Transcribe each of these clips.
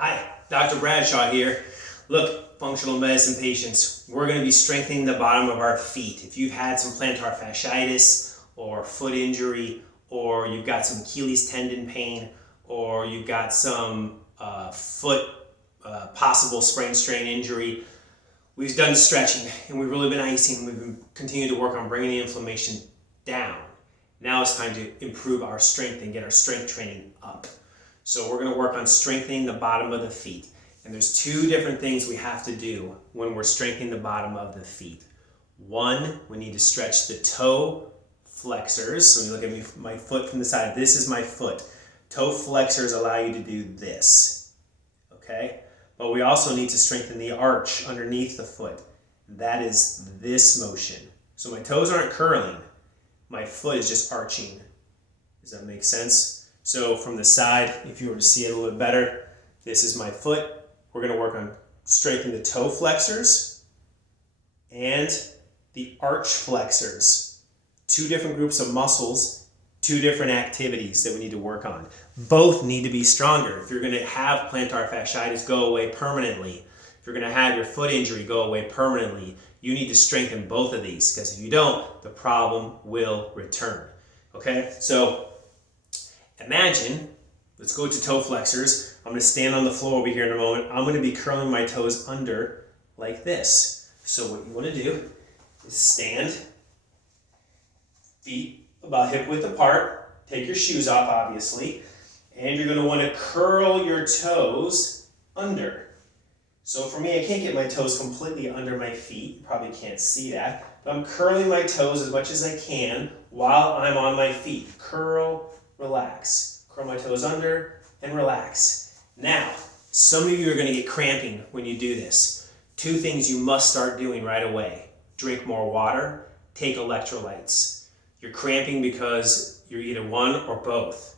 Hi, Dr. Bradshaw here. Look, functional medicine patients, we're going to be strengthening the bottom of our feet. If you've had some plantar fasciitis or foot injury, or you've got some Achilles tendon pain, or you've got some foot possible sprain strain injury, we've done stretching and we've really been icing. We've been continuing to work on bringing the inflammation down. Now it's time to improve our strength and get our strength training up. So we're going to work on strengthening the bottom of the feet. And there's two different things we have to do when we're strengthening the bottom of the feet. One, we need to stretch the toe flexors. So when you look at my foot from the side, this is my foot. Toe flexors allow you to do this, okay? But we also need to strengthen the arch underneath the foot. That is this motion. So my toes aren't curling. My foot is just arching. Does that make sense? So from the side, if you were to see it a little bit better, this is my foot. We're going to work on strengthening the toe flexors and the arch flexors. Two different groups of muscles, two different activities that we need to work on. Both need to be stronger. If you're going to have plantar fasciitis go away permanently, if you're going to have your foot injury go away permanently, you need to strengthen both of these, because if you don't, the problem will return. Okay, so imagine, let's go to toe flexors. I'm going to stand on the floor over here in a moment. I'm going to be curling my toes under like this. So what you want to do is stand, feet about hip width apart. Take your shoes off, obviously. And you're going to want to curl your toes under. So for me, I can't get my toes completely under my feet. You probably can't see that. But I'm curling my toes as much as I can while I'm on my feet. Curl, relax. Curl my toes under and relax. Now, some of you are going to get cramping when you do this. Two things you must start doing right away. Drink more water, take electrolytes. You're cramping because you're either one or both.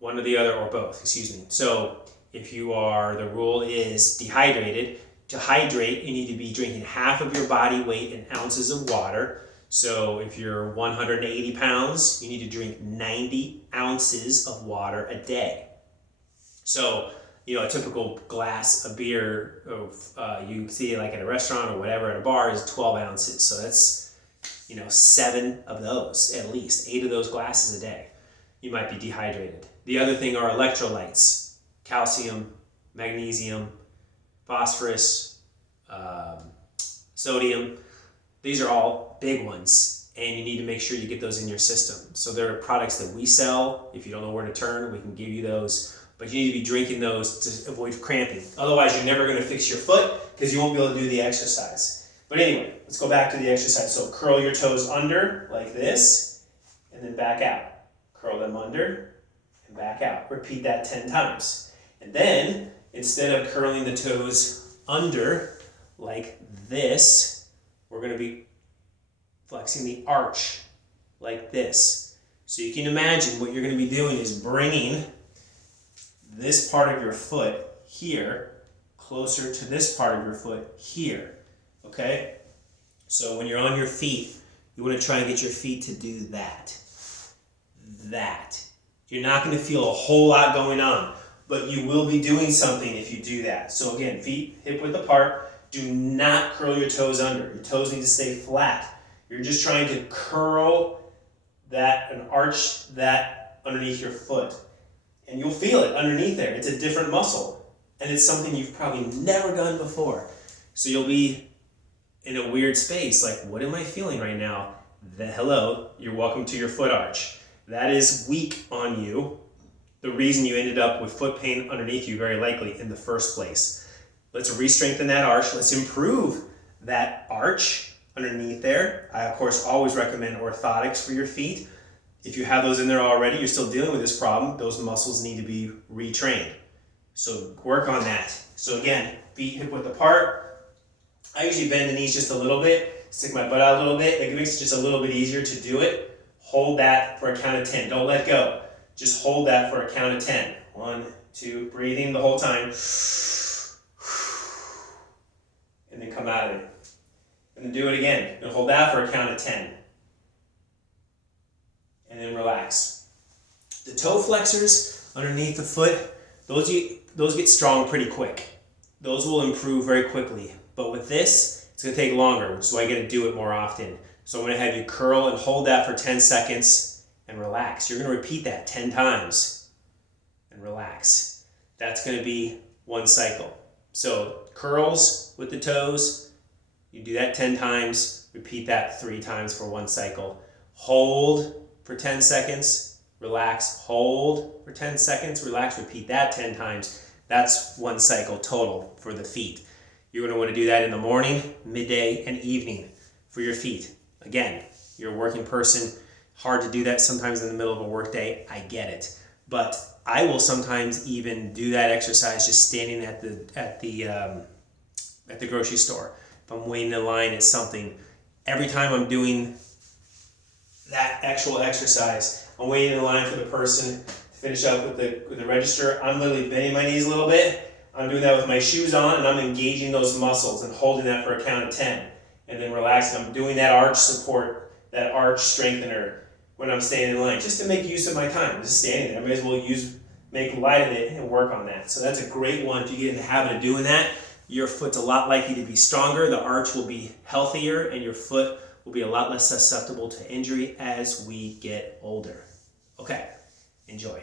One or the other or both, excuse me. So if you are, the rule is dehydrated. To hydrate, you need to be drinking half of your body weight in ounces of water. So if you're 180 pounds, you need to drink 90 ounces of water a day. So, a typical glass of beer, you see like at a restaurant or whatever, at a bar, is 12 ounces. So that's, 7 of those, at least 8 of those glasses a day. You might be dehydrated. The other thing are electrolytes: calcium, magnesium, phosphorus, sodium. These are all big ones, and you need to make sure you get those in your system. So there are products that we sell. If you don't know where to turn, we can give you those. But you need to be drinking those to avoid cramping. Otherwise, you're never going to fix your foot because you won't be able to do the exercise. But anyway, let's go back to the exercise. So curl your toes under like this, and then back out. Curl them under and back out. Repeat that 10 times. And then, instead of curling the toes under like this, we're going to be flexing the arch like this. So you can imagine what you're going to be doing is bringing this part of your foot here closer to this part of your foot here. Okay? So when you're on your feet, you want to try and get your feet to do that. You're not going to feel a whole lot going on, but you will be doing something if you do that. So again, feet hip width apart. Do not curl your toes under. Your toes need to stay flat. You're just trying to curl that and arch that underneath your foot. And you'll feel it underneath there. It's a different muscle. And it's something you've probably never done before. So you'll be in a weird space, like, what am I feeling right now? Hello, you're welcome to your foot arch. That is weak on you. The reason you ended up with foot pain underneath you, very likely, in the first place. Let's re-strengthen that arch. Let's improve that arch underneath there. I, of course, always recommend orthotics for your feet. If you have those in there already, you're still dealing with this problem, those muscles need to be retrained. So work on that. So again, feet hip width apart. I usually bend the knees just a little bit, stick my butt out a little bit. It makes it just a little bit easier to do it. Hold that for a count of 10. Don't let go. Just hold that for a count of 10. 1, 2, breathing the whole time. And then come out of it. And then do it again. And hold that for a count of 10. And then relax. The toe flexors underneath the foot, those those get strong pretty quick. Those will improve very quickly. But with this, it's gonna take longer, so I gotta do it more often. So I'm gonna have you curl and hold that for 10 seconds and relax. You're gonna repeat that 10 times and relax. That's gonna be one cycle. So curls with the toes, you do that 10 times, repeat that 3 times for one cycle. Hold for 10 seconds, relax, hold for 10 seconds, relax, repeat that 10 times. That's one cycle total for the feet. You're going to want to do that in the morning, midday, and evening for your feet. Again, you're a working person, hard to do that sometimes in the middle of a work day, I get it. But I will sometimes even do that exercise just standing at the grocery store. If I'm waiting in line at something, every time I'm doing that actual exercise, I'm waiting in line for the person to finish up with the register. I'm literally bending my knees a little bit. I'm doing that with my shoes on, and I'm engaging those muscles and holding that for a count of 10. And then relaxing. I'm doing that arch support, that arch strengthener when I'm standing in line, just to make use of my time. I'm just standing there. I may as well make light of it and work on that. So that's a great one. If you get in the habit of doing that, your foot's a lot likely to be stronger, the arch will be healthier, and your foot will be a lot less susceptible to injury as we get older. Okay, enjoy.